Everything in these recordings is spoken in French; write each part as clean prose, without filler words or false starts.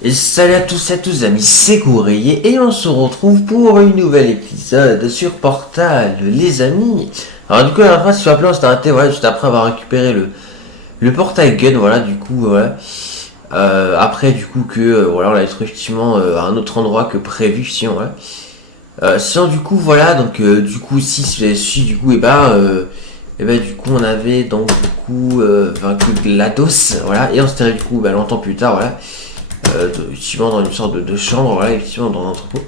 Et salut à tous amis, c'est Courrier et on se retrouve pour un nouvel épisode sur Portal, les amis. Alors du coup, à la fin, si tu rappelles, on s'est arrêté voilà, juste après avoir récupéré le Portal Gun, voilà, du coup, voilà. Après, du coup, que voilà, on l'a trouvé effectivement à un autre endroit que prévu, sinon, voilà. Sinon, du coup, voilà, donc, du coup, si vous avez su, du coup, du coup, on avait donc, du coup, vaincu GLaDOS, voilà, et on s'était du coup, longtemps plus tard, voilà. Effectivement dans une sorte de chambre, voilà, effectivement dans l'entrepôt.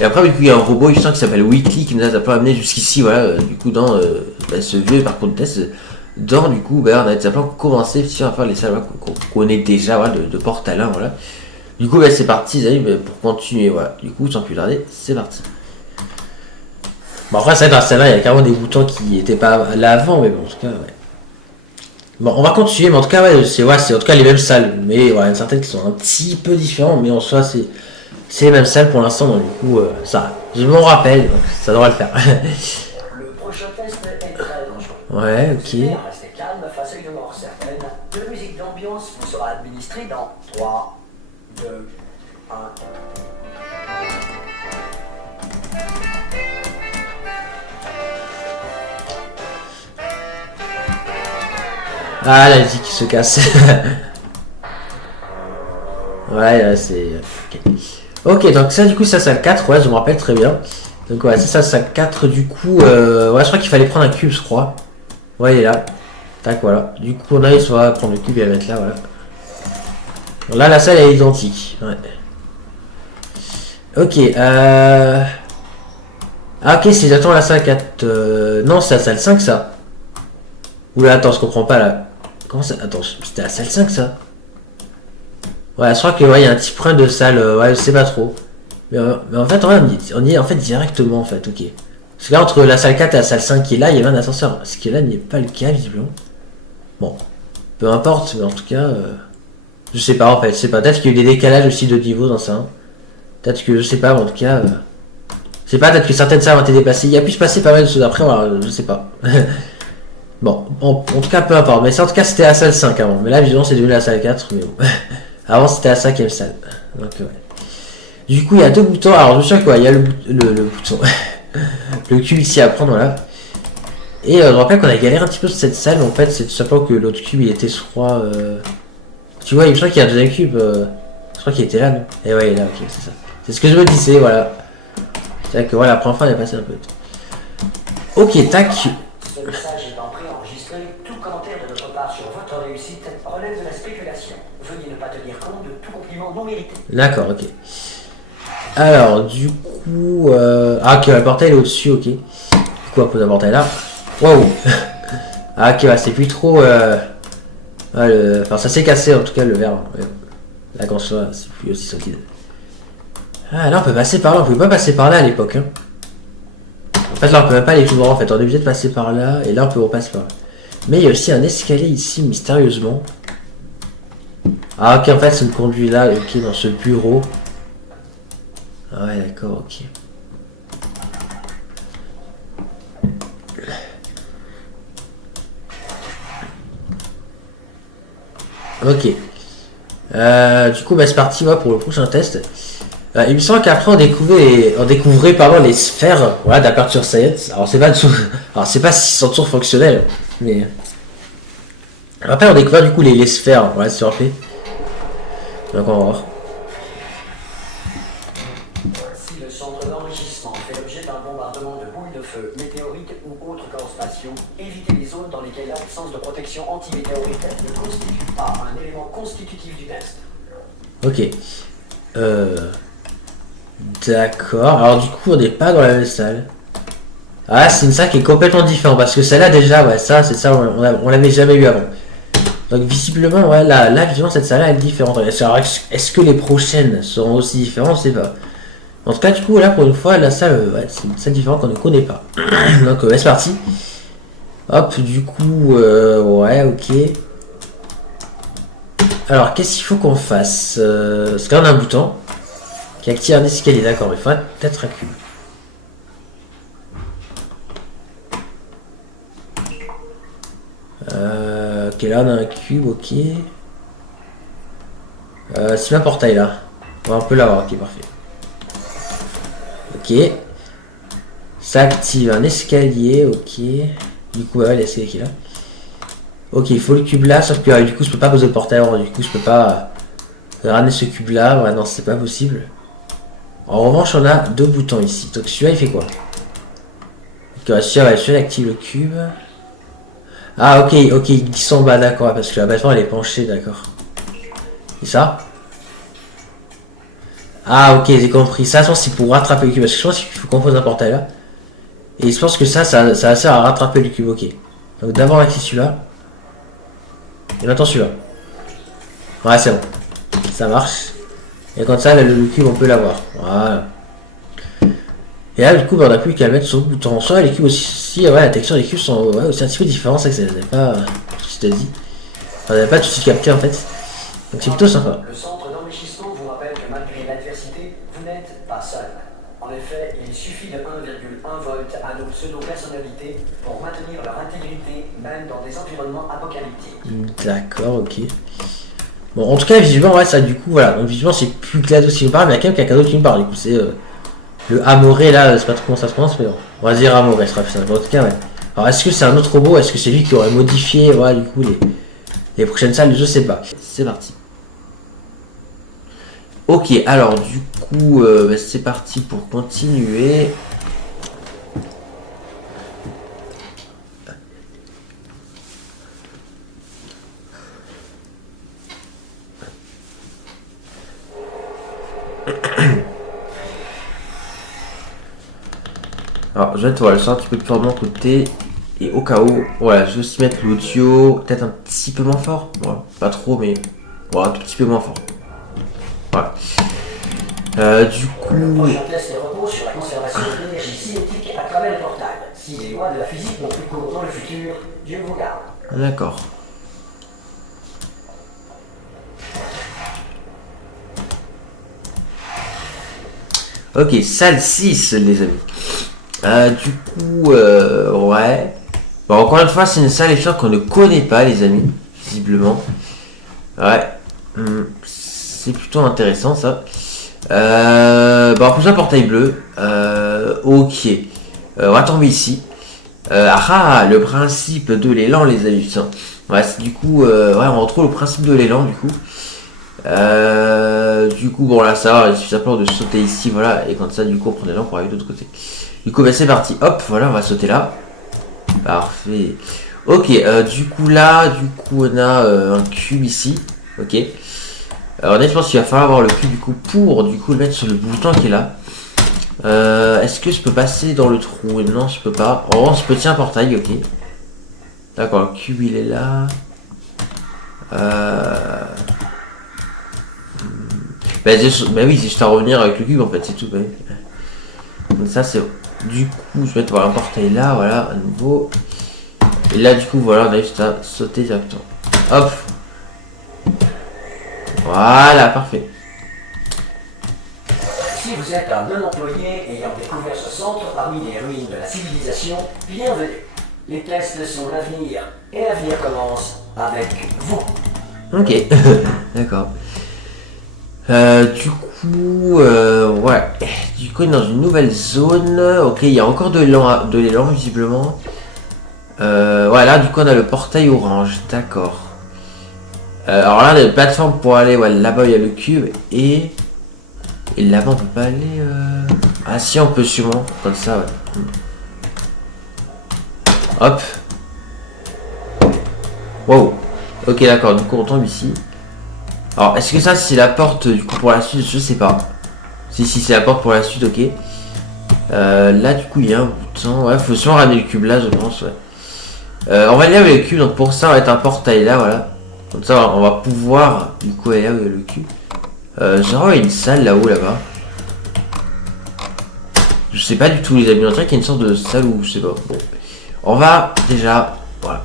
Et après, du coup, il y a un robot, il qui s'appelle Weekly qui nous a pas amené jusqu'ici, voilà, du coup, dans ce vieux parcours de test. Dans, du coup, on a déjà commencé effectivement à faire les salles voilà, qu'on connaît déjà, voilà, de Portal 1, voilà. Du coup, c'est parti, les amis, pour continuer, voilà. Du coup, sans plus tarder, c'est parti. Bon, après, c'est vrai, dans celle-là, il y a carrément des boutons qui étaient pas là avant, mais bon, en tout cas, ouais. Bon, on va continuer, mais en tout cas, c'est en tout cas les mêmes salles. Mais voilà, il y en a certaines qui sont un petit peu différentes, mais en soi, c'est les mêmes salles pour l'instant, donc du coup, ça, je m'en rappelle, donc ça devrait le faire. Le prochain test est très dangereux. Ouais, ok. Restez calme face à une mort certaine. De la musique d'ambiance vous sera administrée dans 3, 2, 1. Ah, la musique qui se casse. Ouais, c'est. Ok, donc ça, du coup, ça, c'est le 4, ouais, je me rappelle très bien. Donc, ouais, c'est ça, 4, du coup. Ouais, je crois qu'il fallait prendre un cube, je crois. Ouais, il est là. Tac, voilà. Du coup, on a réussi à prendre le cube et à mettre là, voilà. Là, la salle est identique. Ouais. Ok, Ah, ok, c'est j'attends la salle 4. Non, c'est la salle 5, ça. Oula, attends, je comprends pas là. Comment ça. Attends, c'était la salle 5, ça. Ouais, je crois que ouais, y a un petit problème de salle. Ouais, je sais pas trop. Mais en fait, ouais, on y est en fait directement, en fait, ok. Parce que là, entre la salle 4 et la salle 5 qui est là, il y avait un ascenseur. Ce qui est là n'est pas le cas, visiblement. Bon, peu importe, mais en tout cas. Je sais pas, en fait, je sais pas. Peut-être qu'il y a eu des décalages aussi de niveau dans ça. Peut-être que, je sais pas, mais en tout cas. Je sais pas, peut-être que certaines salles ont été déplacées. Il y a pu se passer pas mal de choses après, voilà, je sais pas. Bon, en tout cas, peu importe. Mais en tout cas, c'était la salle 5 avant. Mais là, visiblement, c'est devenu la salle 4. Mais bon. Avant, c'était la 5ème salle. Donc, ouais. Du coup, il y a deux boutons. Alors, je suis sûr qu'il y a le bouton. Le cube ici à prendre, voilà. Et je me rappelle qu'on a galéré un petit peu sur cette salle. Mais en fait, c'est tout simplement que l'autre cube, il était, je crois. Tu vois, il me semble qu'il y a un deuxième cube. Je crois qu'il était là, non? Et ouais, il est là, ok, c'est ça. C'est ce que je me disais, voilà. C'est vrai que voilà, la première fois, on est passé un peu. Ok, tac. Ce message étant préenregistré, tout commentaire de notre part sur votre réussite relève de la spéculation. Veuillez ne pas tenir compte de tout compliment non mérité. D'accord, ok. Alors, du coup... Ah, ok, le portail est au-dessus, ok. Du coup, on peut le portail là. Waouh. Ah, ok, ouais, c'est plus trop... Ouais, enfin, ça s'est cassé, en tout cas, le verre. Ouais. La console, c'est plus aussi solide. Ah, là, on peut passer par là. On pouvait pas passer par là à l'époque, hein. En fait, là, on peut même pas aller tout droit, en fait. On est obligé de passer par là, et là, on peut repasser par là. Mais il y a aussi un escalier ici, mystérieusement. Ah, ok, en fait, ça me conduit là, ok, dans ce bureau. Ah ouais, d'accord, ok. Ok. Du coup, c'est parti pour le prochain test. Il me semble qu'après on découvrait pardon, les sphères voilà, d'Aperture Science. Alors c'est pas si sont toujours fonctionnels, mais après on découvre du coup les sphères, voilà, sur fait. Donc on va voir. Si le centre d'enrichissement fait l'objet d'un bombardement de boules de feu, météorites ou autres corps spatiaux, évitez les zones dans lesquelles l'absence de protection anti-météorite ne constitue pas un élément constitutif du test. Ok. D'accord. Alors du coup on n'est pas dans la même salle. Ah, c'est une salle qui est complètement différente parce que celle-là déjà, ouais, ça c'est ça, on l'avait jamais eu avant. Donc visiblement, ouais, là visiblement cette salle-là elle est différente. Est-ce que les prochaines seront aussi différentes? Je sais pas. En tout cas, du coup, là pour une fois, la salle, ouais, c'est une salle différente qu'on ne connaît pas. Donc c'est parti. Hop, du coup, ouais, ok. Alors, qu'est-ce qu'il faut qu'on fasse? Parce qu'on a un bouton qui active un escalier, d'accord, mais il faudrait peut-être un cube. Ok, là on a un cube, ok. C'est un portail là. On peut l'avoir, ok, parfait. Ok. Ça active un escalier, ok. Du coup, ouais, l'escalier qui est là. Ok, il faut le cube là, sauf que du coup, je peux pas poser le portail. Alors, du coup, je peux pas ramener ce cube là. Ouais, non, c'est pas possible. En revanche, on a deux boutons ici. Donc, celui-là, il fait quoi? Ok, celui-là active le cube. Ah, ok, il glisse en bas, d'accord, parce que la plateforme elle est penchée, d'accord. Et ça? Ah, ok, j'ai compris. Ça, je pense c'est pour rattraper le cube, parce que je pense qu'il faut qu'on pose un portail là. Et je pense que ça sert à rattraper le cube, ok. Donc d'abord activer celui-là. Et maintenant celui-là. Ouais, c'est bon. Ça marche. Et comme ça, le cube, on peut l'avoir. Voilà. Et là, du coup, on n'a plus qu'à mettre sur le bouton. Soit les cubes aussi, ouais, la texture des cubes sont aussi un petit peu différentes, c'est que ça n'avait pas tout ce que dit. Enfin, on n'avait pas tout de suite capté en fait. Donc c'est plutôt sympa. Le centre d'enrichissement vous rappelle que malgré l'adversité, vous n'êtes pas seul. En effet, il suffit de 1,1 volt à nos pseudo-personnalités pour maintenir leur intégrité, même dans des environnements apocalyptiques. D'accord, ok. Bon, en tout cas, visuellement, ouais, ça, du coup, voilà. Donc, visuellement, c'est plus Glados qui me parle, mais il y a quand même quelqu'un d'autre qui me parle. Du coup, c'est le Amoré, là, c'est pas trop comment ça se prononce, mais bon. On va dire Amoré, ce sera plus simple. En tout cas, ouais. Alors, est-ce que c'est un autre robot? Est-ce que c'est lui qui aurait modifié, voilà, du coup, les prochaines salles? Je sais pas. C'est parti. Ok, alors, du coup, c'est parti pour continuer. Alors, je vais être le son un petit peu plus fort de mon côté. Et au cas où, voilà, je vais aussi mettre l'audio peut-être un petit peu moins fort. Voilà, pas trop, mais voilà, un tout petit peu moins fort. Voilà. Du coup. Le prochain test repose sur la conservation de l'énergie cinétique à travers le portail. Si les lois de la physique n'ont plus cours dans le futur, Dieu vous garde. D'accord. Ok, salle 6, les amis. Du coup, ouais. Bon, encore une fois, c'est une salle qu'on ne connaît pas, les amis, visiblement. Ouais. C'est plutôt intéressant, ça. Bon, plus un portail bleu. Ok. On va tomber ici. Le principe de l'élan, les amis. Tiens. Ouais, du coup, ouais, on retrouve le principe de l'élan, du coup. Du coup, bon, là, ça va, il suffit simplement de sauter ici, voilà. Et comme ça, du coup, on prend l'élan pour aller de l'autre côté. Du coup, bah, c'est parti. Hop, voilà, on va sauter là. Parfait. Ok, du coup, là, on a un cube ici. Ok. Je pense qu'il va falloir avoir le cube, du coup, pour, du coup, le mettre sur le bouton qui est là. Est-ce que je peux passer dans le trou? Non, je peux pas. En revanche, je peux tirer un portail, ok. D'accord, le cube, il est là. Bah oui, c'est juste à revenir avec le cube, en fait, c'est tout. Bah oui. Donc ça, c'est... Du coup, je vais mettre un portail là, voilà, à nouveau. Et là, du coup, voilà, on a juste à sauter directement. Hop. Voilà, parfait. Si vous êtes un non-employé ayant découvert ce centre parmi les ruines de la civilisation, bienvenue. Les tests sont l'avenir, et l'avenir commence avec vous. Ok, d'accord. Du coup, ouais. Du coup, on est dans une nouvelle zone. Ok, il y a encore de l'élan, visiblement. Voilà, du coup, on a le portail orange. D'accord. Alors là, on a des plateformes pour aller. Ouais, là-bas, il y a le cube. Et là-bas, on peut pas aller. Ah, si, on peut sûrement. Comme ça, ouais. Hop. Wow. Ok, d'accord. Du coup, on tombe ici. Alors, est-ce que ça, c'est la porte, du coup, pour la suite? Je sais pas. Si, c'est la porte pour la suite, ok. Là, du coup, il y a un bouton. Ouais, faut sûrement ramener le cube là, je pense, ouais. On va aller avec le cube, donc pour ça, on va être un portail là, voilà. Comme ça, on va pouvoir, du coup, aller avec le cube. Genre, il y a une salle là-haut, là-bas. Je sais pas du tout, les amis. On dirait qu'il y a une sorte de salle où, je sais pas. Bon. On va, déjà, voilà.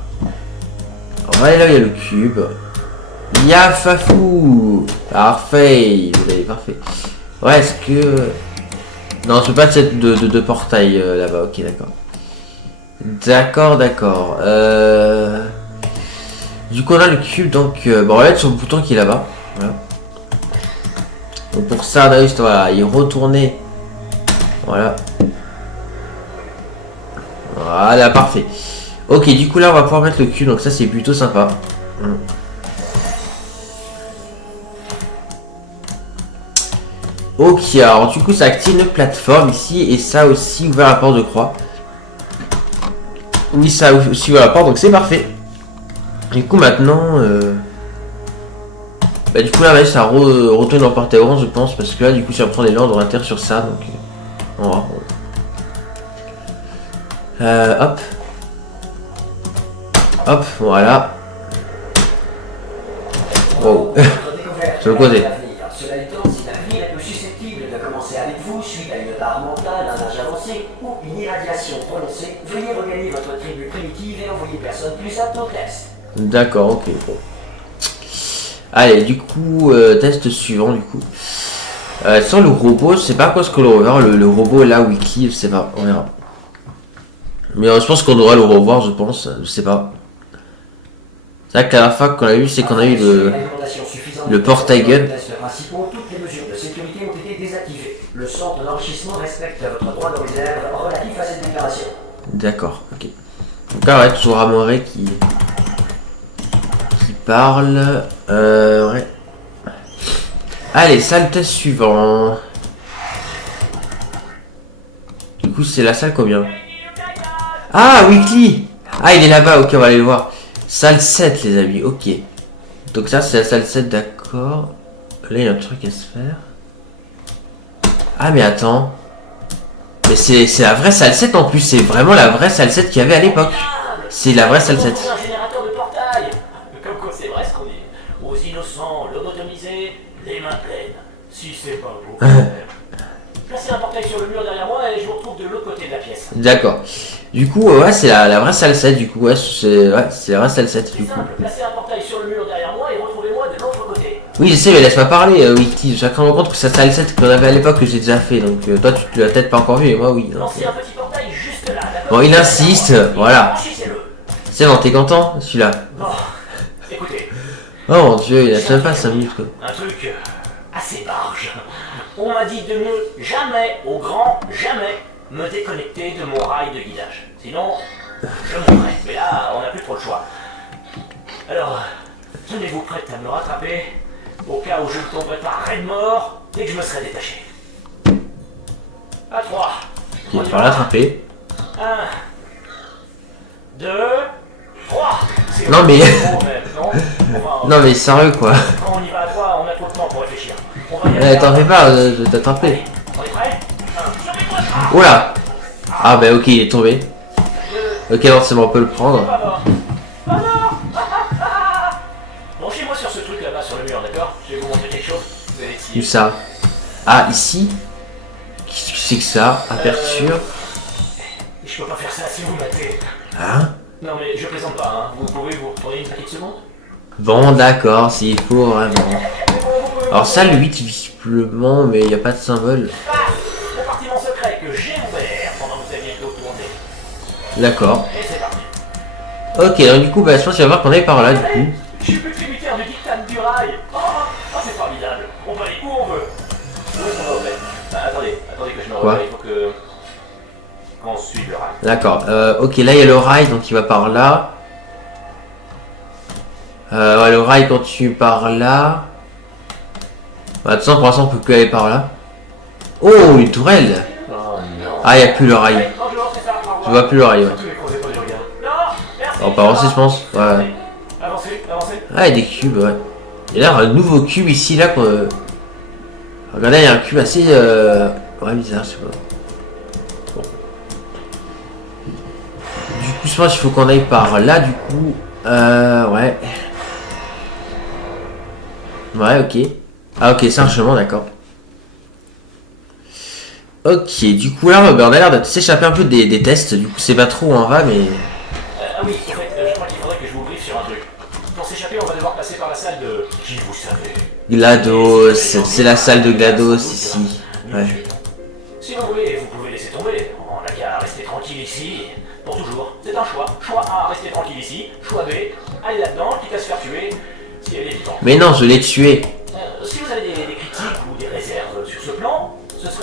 On va aller là où il y a le cube. Yafafou. Parfait. Vous avez parfait. Ouais, est-ce que... Non, je peux pas de portail là-bas. Ok, d'accord. D'accord. Du coup, on a le cube. Donc, bon, on va être sur le bouton qui est là-bas. Voilà. Donc, pour ça, on a juste, voilà, y retourner. Voilà. Voilà, parfait. Ok, du coup là on va pouvoir mettre le cul, donc ça c'est plutôt sympa. Ok, alors du coup ça active une plateforme ici, et ça aussi ouvert la porte de croix. Oui, ça aussi ouvert la porte, donc c'est parfait. Du coup maintenant... Bah du coup là, ça retourne en porte orange je pense, parce que là du coup si on prend les landes on atterrit sur ça, donc... on va voir. Hop. Hop, voilà. Wow. Je le côté. Cela étant, si l'avenir est peu susceptible de commencer avec vous suite à une barre mentale, un âge avancé ou une irradiation prononcée, veuillez regagner votre tribu primitive et envoyer personne plus apte au test. D'accord, ok. Bon. Allez, du coup, test suivant, du coup. Sans le robot, je sais pas quoi ce que l'on va voir. Le robot là, Wiki, je sais pas, on verra. Mais je pense qu'on devrait le revoir, je pense, je sais pas. C'est vrai que la fois qu'on a eu, c'est qu'on a eu le portail gun. Toutes les mesures de sécurité ont été désactivées. Le centre d'enrichissement respecte votre droit de réserve relatif à cette déclaration. D'accord, ok. Donc là, ouais, toujours Amoré qui parle. Ouais. Allez, salle test suivant. Du coup, c'est la salle combien? Ah, Weekly. Ah, il est là-bas, ok, on va aller le voir. Salle 7, les amis, ok. Donc ça, c'est la salle 7, d'accord. Là, il y a un truc à se faire. Ah, mais attends. Mais c'est la vraie salle 7 en plus, c'est vraiment la vraie salle 7 qu'il y avait à l'époque. C'est la vraie salle 7. Un générateur de portail. Comme quoi c'est vrai ce qu'on dit. Aux innocents, lobotomisés, les mains pleines. Si c'est pas beau. Placez un portail sur le mur derrière moi et je vous retrouve de l'autre côté de la pièce. D'accord. Du coup, ouais, c'est la vraie salle 7, du coup, ouais, c'est la vraie salle 7, du coup. Placez un portail sur le mur derrière moi et retrouvez-moi de l'autre côté. Oui, je sais, mais laisse-moi parler, Wiki. Je me rends compte que c'est la salle 7 qu'on avait à l'époque que j'ai déjà fait, donc toi, tu l'as peut-être pas encore vu, et moi, oui. Lancez un petit portail juste là, d'accord? Bon, il insiste, voilà. C'est bon, t'es content, celui-là? Bon, écoutez. Oh mon dieu, il a même pas 5 minutes, quoi. Un truc assez large. On m'a dit de ne jamais, au grand jamais, me déconnecter de mon rail de guidage. Sinon, je mourrais. Mais là, on n'a plus trop le choix. Alors, tenez-vous prête à me rattraper, au cas où je ne tomberai pas raide mort dès que je me serai détaché. À 3. Il va falloir l'attraper. 1, 2, 3. Non mais... Non, non mais sérieux quoi. Quand on y va à 3, on a trop de temps pour réfléchir. T'en fais pas de t'attraper. On est prêt? Oula. Ah bah ok, il est tombé. Ok, alors c'est bon, on peut le prendre. Branchez-moi sur ce truc là-bas sur le mur, d'accord? Je vais vous montrer quelque chose. Vous allez essayer. Où ça? Ah, ici. Qu'est-ce que c'est que ça? Aperture. Je peux pas faire ça si vous m'attendez. Hein? Non mais je plaisante pas, hein. Vous pouvez vous retourner une petite seconde? Bon, d'accord, s'il faut vraiment. Alors ça, le 8, visiblement, mais il n'y a pas de symbole. Compartiment secret que j'ai ouvert pendant que vous aviez été tourné. D'accord. Et c'est parti. Ok, donc du coup, bah, je pense qu'il va voir qu'on est par là, du coup. Je suis plus tributaire du dictat du rail. Oh, c'est formidable. On peut aller où on veut. Où est-ce qu'on va au fait? Attendez que je me Quoi? revoie, il faut que... qu'on suive le rail. D'accord. Ok, là, il y a le rail, donc il va par là. Ouais, le rail continue par là. Bah, de toute façon, pour l'instant, on peut que aller par là. Oh, une tourelle. Oh non. Ah, il n'y a plus le rail. Bonjour, c'est ça. Je vois plus le rail, ouais. Non, merci. On peut avancer, je pense. Ouais. Avancez. Ah, il y a des cubes, ouais. Il y a un nouveau cube ici, là. Regardez, il y a un cube assez... Ouais, bizarre, je sais pas. Bon. Du coup, je pense qu'il faut qu'on aille par là, du coup. Ouais. Ouais, ok. Ah, ok, c'est un chemin, d'accord. Ok, du coup, là, on a l'air de s'échapper un peu des tests. Du coup, c'est pas trop où on va, mais... Ah oui, en fait, je crois qu'il faudrait que je vous briefe sur un truc. Pour s'échapper, on va devoir passer par la salle de... Qui vous savez? GLaDOS, c'est la salle de GLaDOS, ici. Ouais. Si vous voulez, vous pouvez laisser tomber. On n'a qu'à rester tranquille ici. Pour toujours. C'est un choix. Choix A, rester tranquille ici. Choix B, aller là-dedans, quitte à se faire tuer, si elle est vivante. Mais non, je l'ai tué. Si vous avez des critiques ou des réserves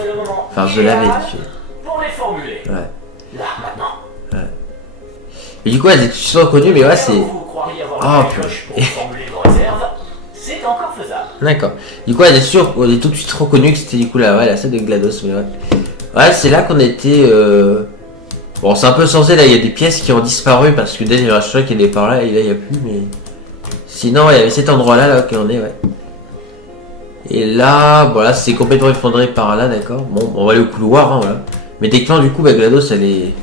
le moment Enfin, je l'avais idéal dit. pour les formuler. Ouais. Là, maintenant. Et du coup, elles étaient tous reconnues, mais ouais, c'est... Vous croiriez avoir Ah, une cloche pour formuler vos réserves, c'est encore faisable. D'accord. Du coup, on est tout de suite reconnu que c'était du coup la salle de GLaDOS, mais ouais. Ouais, c'est là qu'on était... Bon, c'est un peu censé, là, il y a des pièces qui ont disparu, parce que Dave, il reste qui est par là, et là, il n'y a plus, mais... Sinon, ouais, il y avait cet endroit-là, là, où on est, ouais. Et là, voilà, c'est complètement effondré par là, d'accord. Bon, on va aller au couloir, hein, voilà. Mais techniquement, du coup, bah, GLaDOS, elle est...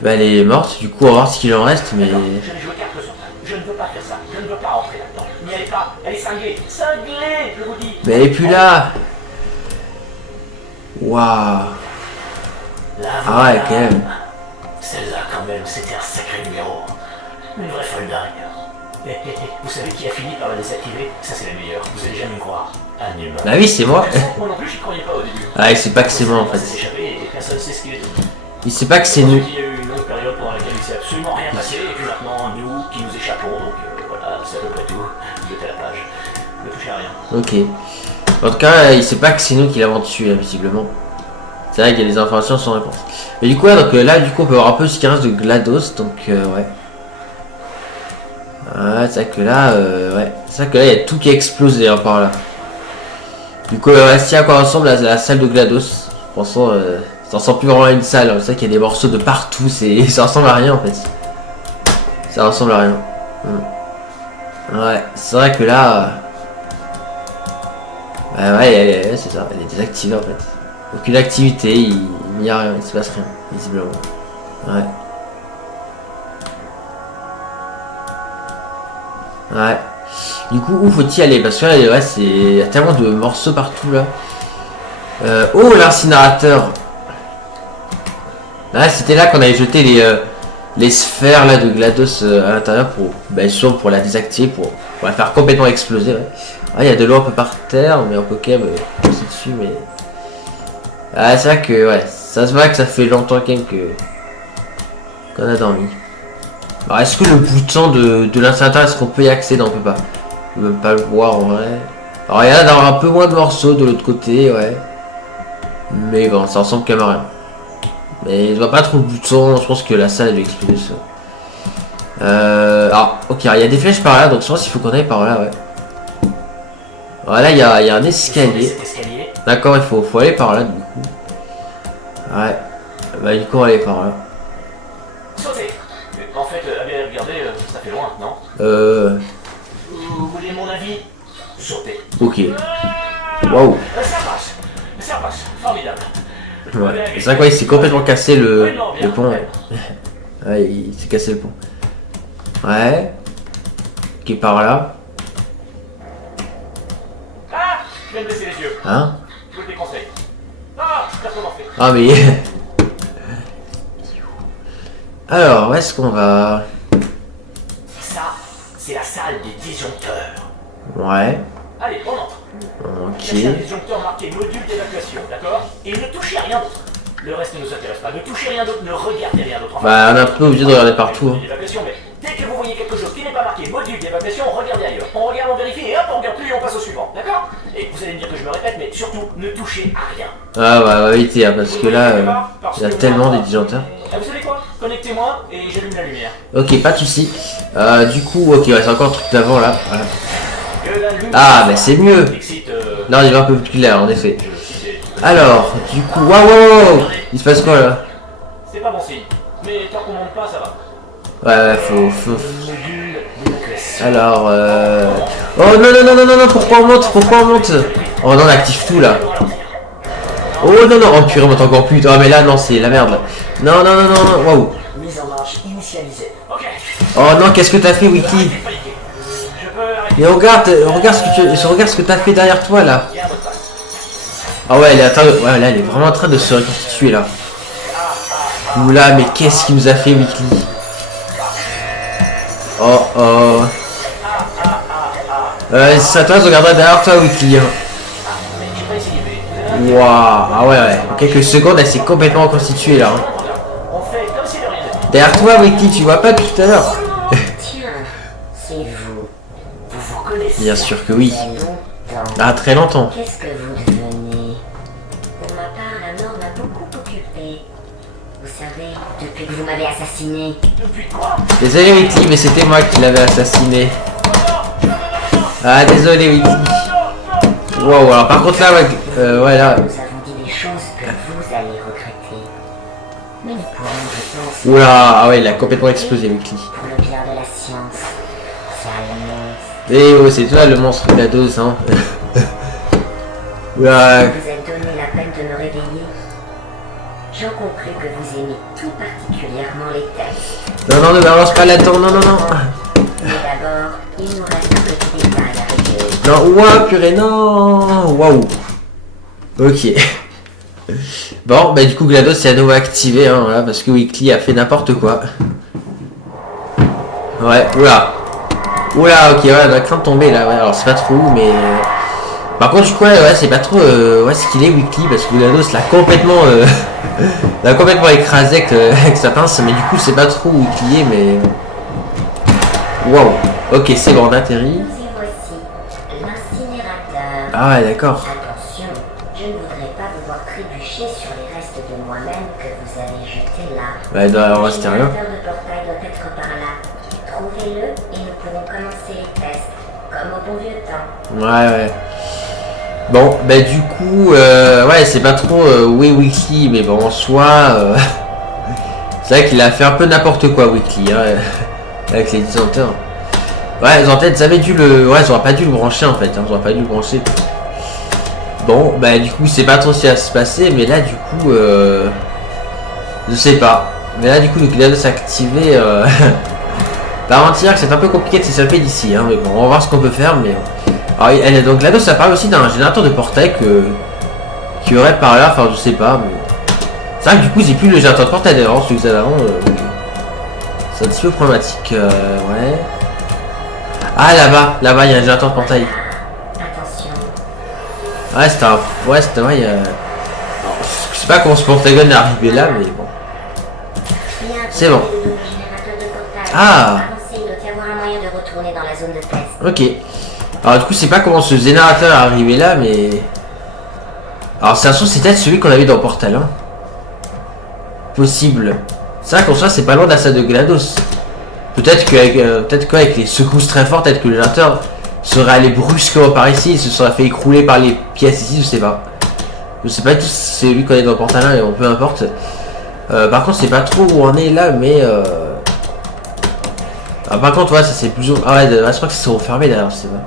Bah, elle est morte, du coup, on va voir ce qu'il en reste, mais... Je vais jouer carte sur ça. Je ne veux pas faire ça. Je ne veux pas rentrer là-dedans. N'y allez pas. Elle est cinglée. Cinglée, je vous dis. Mais elle est plus là. Waouh. Ah ouais, quand même. Celle-là, quand même, c'était un sacré numéro. Une vraie folle dingue. Vous savez qui a fini par la désactiver? Ça, c'est la meilleure. Vous allez jamais me croire. Un humain. Bah oui, c'est moi. Moi non plus, j'y croyais pas au début. Ah, il sait pas que c'est moi, en fait. Et personne sait ce qu'il est. Il sait pas que c'est nous. Il y a eu une longue période pendant laquelle il s'est absolument rien passé, et puis maintenant, nous qui nous échappons, donc voilà, c'est à peu près tout. Jetez la page. Ne touchez à rien. Ok. En tout cas, il sait pas que c'est nous qui l'avons tué, visiblement. C'est vrai qu'il y a des informations sans réponse. Mais du coup, ouais, donc, là, du coup, on peut voir un peu ce qui reste de GLaDOS, donc ouais. Ah, c'est vrai que là, ouais. C'est vrai que là, il y a tout qui a explosé hein, par là. Du coup, voici à quoi ressemble la salle de GLaDOS. Pensons, ça ressemble plus vraiment à une salle. C'est vrai qu'il y a des morceaux de partout. Ça ressemble à rien en fait. Ça ressemble à rien. Ouais, c'est vrai que là. Ouais, c'est ça. Elle est désactivée en fait. Aucune activité. Il n'y a rien. Il se passe rien, visiblement. Ouais. Ouais. Du coup, où faut-il aller? Parce que là, ouais, il y a tellement de morceaux partout là. Oh, l'incinérateur. Là, c'était là qu'on avait jeté les sphères là de GLaDOS à l'intérieur pour, sûr, pour la désactiver, pour la faire complètement exploser. Ouais. Ah, il y a de l'eau un peu par terre, mais on peut quand même passer dessus, mais. Ah, c'est vrai que ouais, ça se voit que ça fait longtemps quand même qu'on a dormi. Alors, est-ce que le bouton de l'incinérateur, est-ce qu'on peut y accéder? On peut pas. On peut pas le voir en vrai. Alors, il y a d'avoir un peu moins de morceaux de l'autre côté, ouais. Mais bon, ça ressemble quand même à rien. Mais je vois pas trop le bouton, je pense que la salle elle va exploser ça. Alors, ok, il y a des flèches par là, donc je pense qu'il faut qu'on aille par là, ouais. Voilà, il y a un escalier. D'accord, il faut aller par là, du coup. Ouais. Bah, du coup, on va aller par là. Sautez. En fait, regardez, ça fait loin, non? Vous voulez mon avis? Sautez. Ok. Waouh. Ça passe. Formidable. Ouais. C'est vrai quoi, il s'est complètement cassé le pont. Ouais, ouais il s'est cassé le pont. Ouais. Qui est par là. Ah, je viens de baisser les yeux. Hein? Je vous le déconseille. Ah, je vais recommencer. Ah mais... Alors, où est-ce qu'on va? Ça, c'est la salle des disjoncteurs. Ouais. Allez, on entre. Ok. Il y a un disjoncteur marqué module d'évacuation, d'accord? Et ne touchez à rien d'autre. Le reste ne nous intéresse pas. Ne touchez rien d'autre, ne regardez rien d'autre. Enfin, Bah, on est un peu obligé de regarder partout. Hein. Mais dès que vous voyez quelque chose qui n'est pas marqué module d'évacuation, regardez ailleurs. On regarde, on vérifie et hop, on regarde plus et on passe au suivant, d'accord? Et vous allez me dire que je me répète, mais surtout, ne touchez à rien. Ah bah, va éviter, hein, parce que là, il y a tellement des disjoncteurs. Vous savez quoi? Connectez-moi et j'allume la lumière. Ok, pas de soucis. Du coup, ok, ouais, c'est encore un truc d'avant là. Voilà. Ah, bah c'est mieux. Non, il est un peu plus clair, en effet. Alors, du coup, waouh, il se passe quoi là? C'est pas bon signe, mais tant qu'on monte pas, ça va. Ouais, faut... Alors, oh non, pourquoi on monte? Oh non, on active tout là. Oh non, oh purée, on monte encore plus. Oh mais là, non, c'est la merde là. Non, waouh. Mise en marche initialisée. Ok. Oh non, qu'est-ce que t'as fait, Wiki? Mais regarde ce que t'as fait derrière toi là. Ah ouais, elle est vraiment en train de se reconstituer là. Oula, mais qu'est-ce qu'il nous a fait, Weekly? Oh. Ça toi, je regarderai derrière toi, Weekly. Hein. Waouh, ah ouais. En quelques secondes, elle s'est complètement reconstituée là. Hein. Derrière toi, Weekly, tu vois pas tout à l'heure? Bien sûr que oui. Ah, très longtemps. Qu'est-ce que vous devenez? vous m'avez assassiné. Depuis quoi? Désolé Weekly, mais c'était moi qui l'avais assassiné. Ah désolé Weekly. Wow, alors par contre là, ouais là. Nous avons dit des choses que vous allez regretter. Mais nous pourrons, je pense, Oula, ah ouais, il a complètement explosé Weekly. pour le bien de la science. Science. Eh oh, c'est toi le monstre de la dose, hein. Oula. Vous êtes donné la peine de me réveiller. J'en conclus que vous aimez tout particulièrement les tests. Non, non, ne balance pas là-dedans, non, non, non. Mais d'abord, il nous reste un petit détail à régler. Non, ouah, purée, non. Waouh. Ok. Bon, bah du coup GLaDOS c'est à nouveau activé, hein, voilà, parce que Weekly a fait n'importe quoi. Ouais, oula. Oula, ok, ouais, on a craint de tomber là, ouais, alors c'est pas trop où, mais... Par contre, du coup, ouais, c'est pas trop ouais, ce qu'il est Weekly, parce que GLaDOS l'a complètement... l'a complètement écrasé avec sa pince, mais du coup, c'est pas trop où Weekly est, mais... Waouh. Ok, c'est bon, on atterrit. Nous y voici, l'incinérateur. Ah ouais, d'accord. Attention, je ne voudrais pas vous voir trébucher sur les restes de moi-même que vous avez jetés là. Ouais, il doit y avoir Le resté rien. générateur de portail doit être par là. Trouvez-le et nous pourrons commencer les tests, comme au bon vieux temps. Ouais, ouais. Bon, bah du coup, ouais, c'est pas trop où est Weekly, mais bon, en soi, c'est vrai qu'il a fait un peu n'importe quoi, Weekly, hein, avec les disjoncteurs. Ouais, ils ont peut-être, ils avaient dû le... Ouais, ils auraient pas dû le brancher, en fait, hein, ils auraient pas dû le brancher. Bon, bah du coup, c'est pas trop ce qui va se passer, mais là, du coup, je sais pas. Mais là, du coup, le GLaDOS activé, pas mentir que c'est un peu compliqué de s'échapper d'ici, hein, mais bon, on va voir ce qu'on peut faire, mais... Alors, donc GLaDOS, ça parle aussi d'un générateur de portail qui aurait par là, enfin je sais pas, mais... C'est vrai que du coup j'ai plus le générateur de portail d'ailleurs, celui que j'avais avant, c'est un petit peu problématique, ouais... Ah là-bas, là-bas il y a un générateur de portail. Attention, Ouais c'était un... Ouais c'était... Ouais, alors, je sais pas comment ce Pentagon est arrivé là, mais bon... bien C'est bon. le nouveau générateur de portail. Ah. Avancez, il doit y avoir un moyen de retourner dans la zone de test. Ok. Alors du coup, c'est pas comment ce générateur est arrivé là, mais... Alors c'est un son, c'est peut-être celui qu'on avait dans Portal 1. Possible. C'est vrai qu'en soi, c'est pas loin de la salle de GLaDOS. Peut-être qu'avec les secousses très fortes, peut-être que le générateur serait allé brusquement par ici, il se serait fait écrouler par les pièces ici, je sais pas. Je sais pas du tout si c'est lui qu'on est dans Portal 1, et bon, peu importe. Par contre, c'est pas trop où on est là, mais... Ah, par contre, ouais, ça c'est plus... Ah ouais, je crois que c'est refermé d'ailleurs, je sais pas.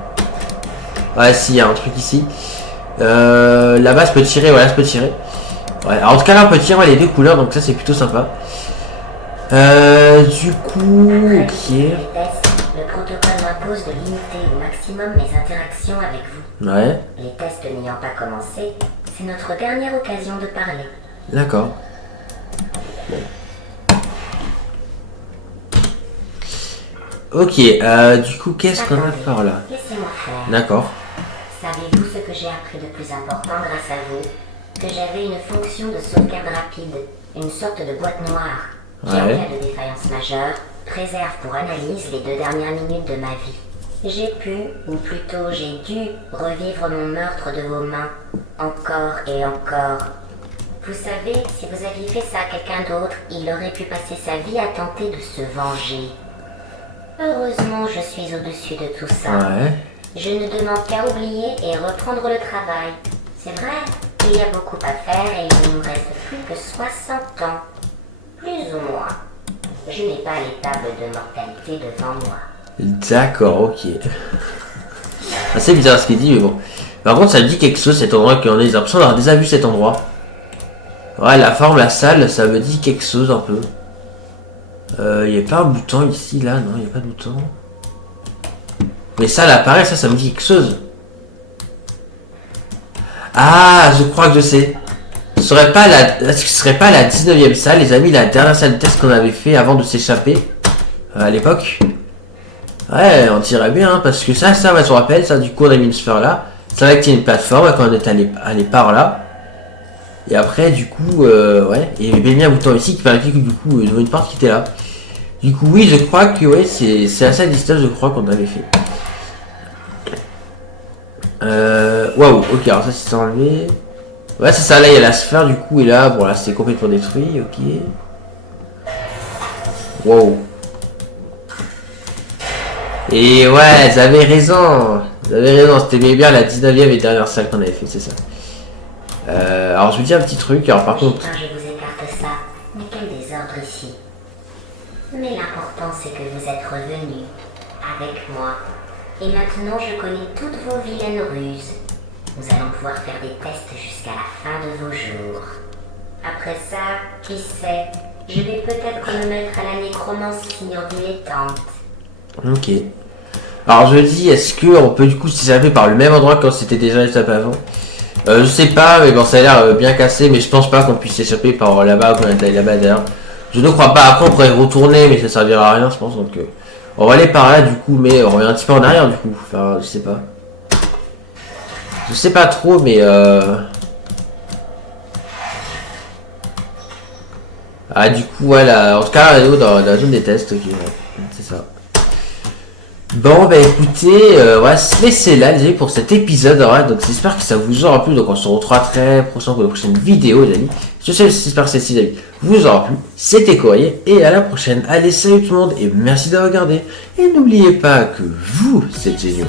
Ouais, si, il y a un truc ici. Là-bas, je peux tirer, voilà, je peux tirer. Ouais, alors, en tout cas, là, on peut tirer ouais, les deux couleurs, donc ça, c'est plutôt sympa. Du coup, ok. Les tests, le protocole m'impose de limiter au maximum mes interactions avec vous. Ouais, Les tests n'ayant pas commencé, c'est notre dernière occasion de parler. d'accord. Ok, du coup, qu'est-ce qu'on a par là? Laissez-moi faire. D'accord. Savez-vous ce que j'ai appris de plus important grâce à vous? Que j'avais une fonction de sauvegarde rapide, une sorte de boîte noire, qui en Ouais. cas de défaillance majeure, préserve pour analyse les 2 dernières minutes de ma vie. J'ai pu, ou plutôt j'ai dû, revivre mon meurtre de vos mains, encore et encore. Vous savez, si vous aviez fait ça à quelqu'un d'autre, il aurait pu passer sa vie à tenter de se venger. Heureusement, je suis au-dessus de tout ça. Ouais. Je ne demande qu'à oublier et reprendre le travail. C'est vrai, il y a beaucoup à faire et il ne nous reste plus que 60 ans. Plus ou moins. Je n'ai pas les tables de mortalité devant moi. D'accord, ok. Assez bizarre ce qu'il dit, mais bon. Par contre, ça me dit quelque chose cet endroit, qu'on a des l'impression d'avoir déjà vu cet endroit. Ouais, la forme, la salle, ça me dit quelque chose un peu. Il n'y a pas un bouton ici, là, non, il n'y a pas de bouton. Mais ça, là, pareil, ça me dit quelque chose. Ah, je crois que je sais. Ce serait pas la 19e salle, les amis, la dernière salle de test qu'on avait fait avant de s'échapper à l'époque. Ouais, on dirait bien, hein, parce que ça, ouais, je me rappelle, ça, du coup, on a mis une sphère là. Ça va activer une plateforme quand on est allé par là. Et après, du coup, ouais, et il y avait bien un bouton ici qui permet que du coup, il y avait une porte qui était là. Du coup, oui, je crois que, ouais, c'est à cette distance, je crois, qu'on avait fait. Waouh, ok, alors ça, c'est enlevé. Ouais, c'est ça, là, il y a la sphère, du coup, et là, bon, là, c'est complètement détruit, ok. Wow. Et ouais, vous avez raison. Vous avez raison, c'était bien la 19e et dernière salle qu'on avait fait, c'est ça. Alors je vous dis un petit truc, alors par contre... Je vous écarte ça, mais quel désordre ici. Mais l'important c'est que vous êtes revenus, avec moi. Et maintenant je connais toutes vos vilaines ruses. Nous allons pouvoir faire des tests jusqu'à la fin de vos jours. Après ça, qui sait, je vais peut-être me mettre à la nécromancie en dilettante. Ok. Alors je dis, est-ce qu'on peut du coup s'échapper par le même endroit quand c'était déjà échappé avant? Je sais pas, mais bon ça a l'air bien cassé, mais je pense pas qu'on puisse s'échapper par là-bas quand on est allé là-bas d'ailleurs. Je ne crois pas, après on pourrait y retourner, mais ça servira à rien je pense, donc on va aller par là du coup, mais on revient un petit peu en arrière du coup, enfin je sais pas. Je sais pas trop, mais ah du coup voilà, en tout cas dans la zone des tests, ok, ouais, c'est ça. Bon bah écoutez, on va se laisser là les amis pour cet épisode, ouais, donc j'espère que ça vous aura plu, donc on se retrouvera très prochainement pour la prochaine vidéo les amis. J'espère que celle-ci les amis vous aura plu, c'était Courrier et à la prochaine, allez salut tout le monde et merci d'avoir regardé, et n'oubliez pas que vous êtes géniaux.